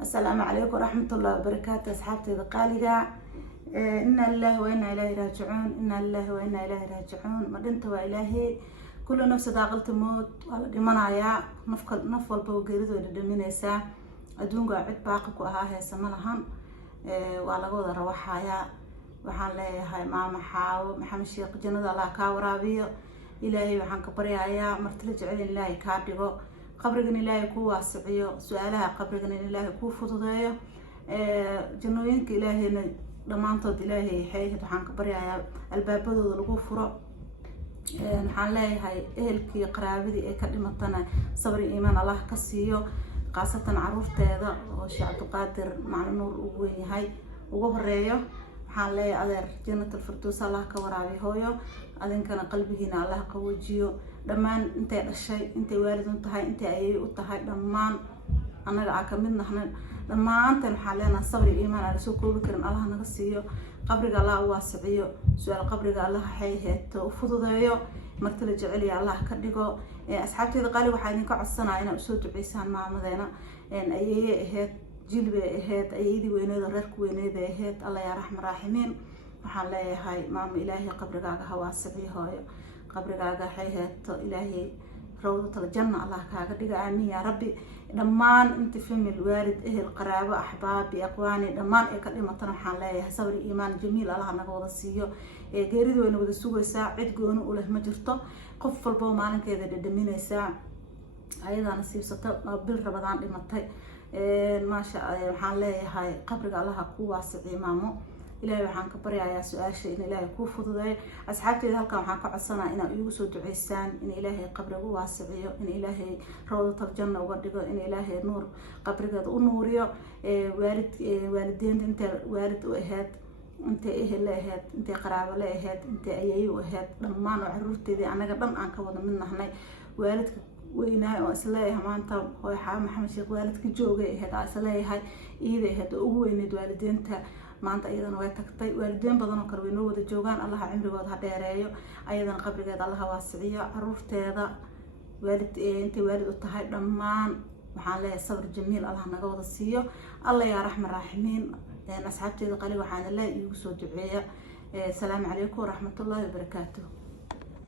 السلام عليكم ورحمة الله وبركاته. أصحابتي الغالية، إنا لله وإنا إليه راجعون، إنا لله وإنا إليه راجعون. مدنت وإلهي كل نفس ذاقلت موت ولا دمنايا نف walba geeridu ay dhadhaminaysaa. adduunka cid baaqi ku ahaa heesa ma lahan, waa laga wada rawaxayaa. waxaan leeyahay maama xaawo maxamed sheekh jannada Allah ka waraabiyo. ilaahay waxaan ka baryayaa martila jecel ilaahay ka dhigo, qabrigan ilaahay ku waasiciyo, su'aalaha qabrigan ilaahay ku fududeeyo, jannooyinka ilaahayna dhamaantood ilaahay xeeyad waxaan ka baryayaa albaabadooda lagu furo. waxaan leeyahay ehelkii qaraabadii ay ka dhimatana sabri iimaan Allah ka siiyo, qaasatan caruurteeda oo Sheekh Cabdiqaadir macna nuur ugu weyn yahay ugu horeeyo. waxaan leeyahay adeer jannatul firdaws Allah ka waraabiyo hooyo, adinkana qalbigiina Allah ka wajiyo. dhammaan intay dhashay, intay waalid u tahay, intay ayay u tahay, dhammaan anaga aan ka mid nahay, dhammaanteen waxaan leenahay sabri iimaan aan soo koobi karin Allah naga siiyo. qabriga Allah u waasiciyo, su'aal qabriga Allah xeeyheeto u fududeeyo, martila jecel Allah ka dhigo. asxaabteeda qaali waxaan idinka codsanayaa inaad soo duceysaan maamadeena. ayay ahayd jilbe ahayd, ayadii weyneed reerku weyneed ahayd. Allah ya raxmaan raaximiin. waxaan leeyahay maama ilaahay qabrigaaga ha waasiciyo hooyo, qabrigaaga xeeyheeto ilaahay rawdatul janna Allah kaaga dhiga. aamin ya rabbi. dhammaan inta famil waalid ehel qaraabo ahbaabi aqwaani dhammaan ay ka dhimatana waxaan leeyahay sabri iimaan jamiil Allah naga wada siiyo. geeridu wayna wada sugaysaa, cid gooni u leh ma jirto. qof walba maalinkeeda dhadhaminaysaa, ayada nasiibsata bil rabadaan dhimatay. maasha Allah waxaan leeyahay qabriga Allah ku waasiciyo maamo. ilaahay waxaan ka baryayaa su'aasha in ilaahay ku fududeeyo. asxaabteeda halkan waxaan ka codsanayaa inaad igu soo duceysaan in ilaahay qabriga u waasiciyo, in ilaahay rawdatul janna uga dhigo, in ilaahay nuur qabrigeeda u nuuriyo. waalidiinta inta waalid u ahayd, inta ehel ahayd, inta qaraabo la ahayd, inta ayay u ahayd, dhammaan caruurteedii anaga dhan aan ka wada mid nahnay. waalidka weynahay oo isleeyahay maanta hooyo xaa maxamed sheekh waalidka joogay ahayd aan isleeyahay iida ahayd oo ugu weyneed waalidiinta. maanta ayadana way tagtay. waalidiin badan oo kale way noo wada joogaan. Allah cimrigooda ha dheereeyo, ayadana qabrigeeda Allah waasiciyo. caruurteeda waalid intay waalid u tahay dhammaan waxaan leeyahay sabr jamiil Allah naga wada siiyo. Allah ya raxmaan raaximiin. asxaabteeda qali waxaan leeyahay igu soo duceeya. السلام عليكم ورحمة الله وبركاته.